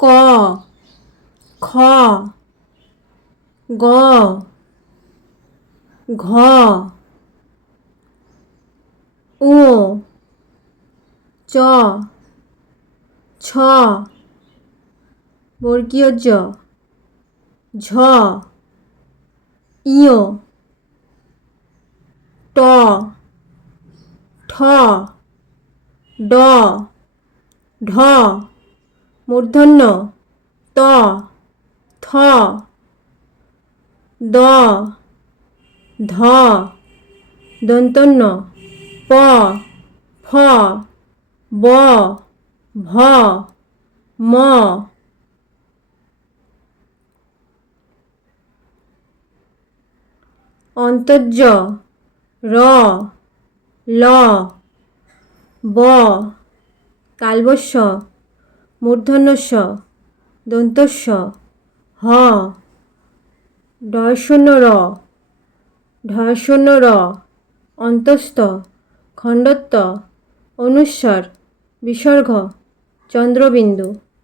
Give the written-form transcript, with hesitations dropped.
ক, খ, গ, ঘ, ঙ, চ, ছ, বর্গীয় জ, ঝ, ঞ, ট, ঠ, ড, ঢ, মূর্ধন্য ত, থ, দ, ধ, দন্তন্য প, ফ, ব, ভ, ম, অন্তর্জ র, ল, ব, তালবস্য মূর্ধন্যস্য দন্তস্য হ, ঢয়শূন্য র, ঢয়শূন্য র, অন্তস্থ খণ্ডত্ব অনুস্বার বিসর্গ চন্দ্রবিন্দু।